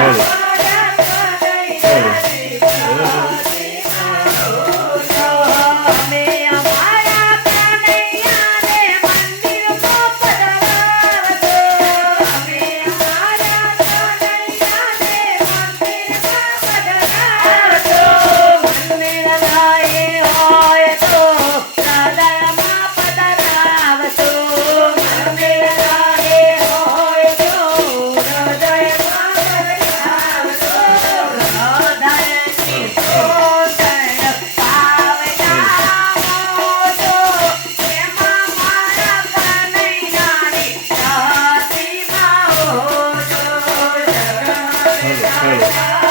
Hell. Hey.